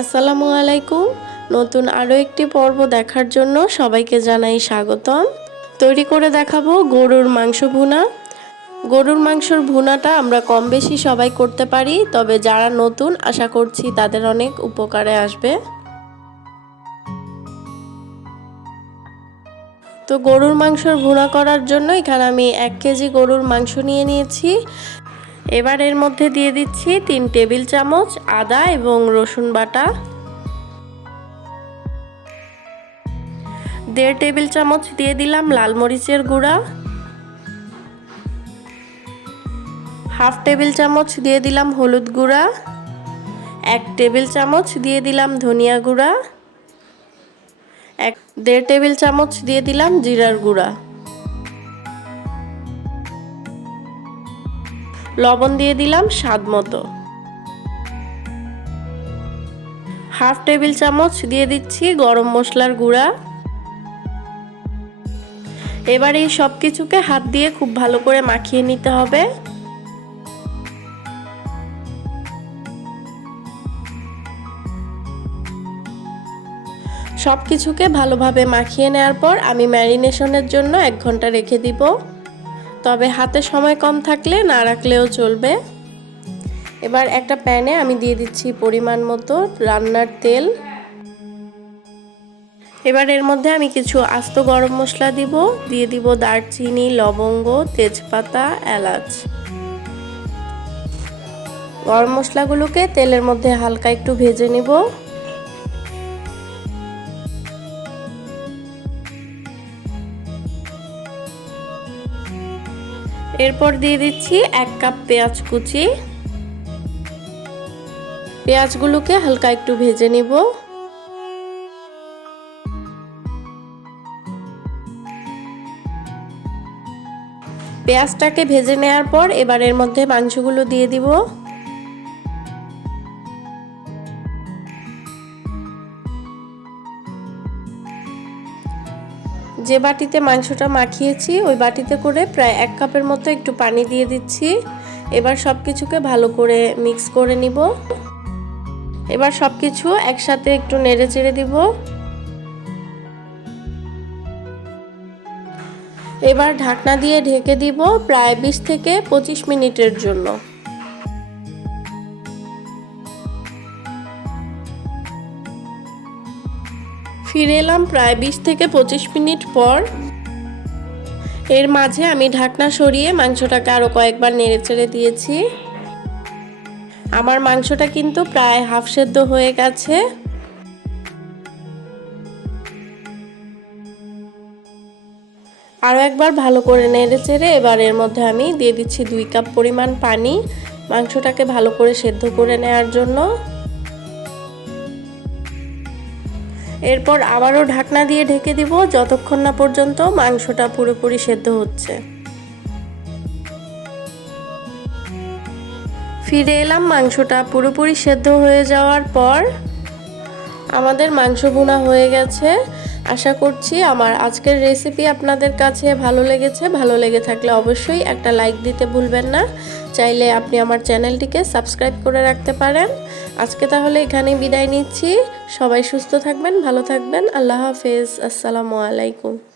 আসসালামু আলাইকুম। নতুন আরও একটি পর্ব দেখার জন্য সবাইকে জানাই স্বাগতম। তৈরি করে দেখাবো গরুর মাংস ভুনা। গরুর মাংসর ভুনাটা আমরা কম বেশি সবাই করতে পারি, তবে যারা নতুন, আশা করছি তাদের অনেক উপকারে আসবে। তো গরুর মাংসর ভুনা করার জন্য এখানে আমি এক কেজি গরুর মাংস নিয়ে নিয়েছি। এবার এর মধ্যে দিয়ে দিচ্ছি তিন টেবিল চামচ আদা এবং রসুন বাটা। দেড় টেবিল চামচ দিয়ে দিলাম লাল মরিচের গুঁড়া। হাফ টেবিল চামচ দিয়ে দিলাম হলুদ গুঁড়া। এক টেবিল চামচ দিয়ে দিলাম ধনিয়া গুঁড়া। এক দেড় টেবিল চামচ দিয়ে দিলাম জিরার গুঁড়া। লবণ দিয়ে দিলাম স্বাদ মতো। হাফ টেবিল চামচ দিয়ে দিচ্ছি গরম মশলার গুঁড়া। এবার এই সব কিছুকে হাত দিয়ে খুব ভালো করে মাখিয়ে নিতে হবে। সব কিছুকে ভালোভাবে মাখিয়ে নেওয়ার পর আমি ম্যারিনেশনের জন্য এক ঘণ্টা রেখে দিব। তবে হাতে সময় কম থাকলে না রাখলেও চলবে। এবার একটা প্যানে আমি দিয়ে দিচ্ছি পরিমাণ মতো রান্নার তেল। এবার এর মধ্যে আমি কিছু আস্ত গরম মশলা দিব। দিয়ে দিব দারচিনি, লবঙ্গ, তেজপাতা, এলাচ। গরম মশলাগুলোকে তেলের মধ্যে হালকা একটু ভেজে নিব। এরপর দিয়ে দিচ্ছি এক কাপ পেঁয়াজ কুচি। পেঁয়াজগুলোকে হালকা একটু ভেজে নিব। পেঁয়াজটাকে ভেজে নেওয়ার পর এবার এর মধ্যে মাংসগুলো দিয়ে দিব। যে বাটিতে মাংসটা মাখিয়েছি, ওই বাটিতে করে প্রায় এক কাপের মতো একটু পানি দিয়ে দিচ্ছি। এবার সব কিছুকে ভালো করে মিক্স করে নিব। এবার সব কিছু একসাথে একটু নেড়ে চেড়ে দিব। এবার ঢাকনা দিয়ে ঢেকে দিব প্রায় বিশ থেকে পঁচিশ মিনিটের জন্য। ফিরে এলাম প্রায় বিশ থেকে পঁচিশ মিনিট পর। এর মাঝে আমি ঢাকনা সরিয়ে মাংসটাকে আরও কয়েকবার নেড়ে চেড়ে দিয়েছি। আমার মাংসটা কিন্তু প্রায় হাফ সেদ্ধ হয়ে গেছে। আরও একবার ভালো করে নেড়ে চেড়ে এবার এর মধ্যে আমি দিয়ে দিচ্ছি দুই কাপ পরিমাণ পানি মাংসটাকে ভালো করে সেদ্ধ করে নেওয়ার জন্য। এরপর আবারও ঢাকনা দিয়ে ঢেকে দিব, যতক্ষণ না পর্যন্ত মাংসটা পুরোপুরি সেদ্ধ হচ্ছে। ফিরে এলাম, মাংসটা পুরোপুরি সেদ্ধ হয়ে যাওয়ার পর আমাদের মাংস বোনা হয়ে গেছে। আশা করছি আমার আজকের রেসিপি আপনাদের কাছে ভালো লেগেছে। ভালো লেগে থাকলে অবশ্যই একটা লাইক দিতে ভুলবেন না। চাইলে আপনি আমার চ্যানেলটিকে সাবস্ক্রাইব করে রাখতে পারেন। আজকে তাহলে এখানেই বিদায় নিচ্ছি। সবাই সুস্থ থাকবেন, ভালো থাকবেন। আল্লাহ হাফেজ। আসসালামু আলাইকুম।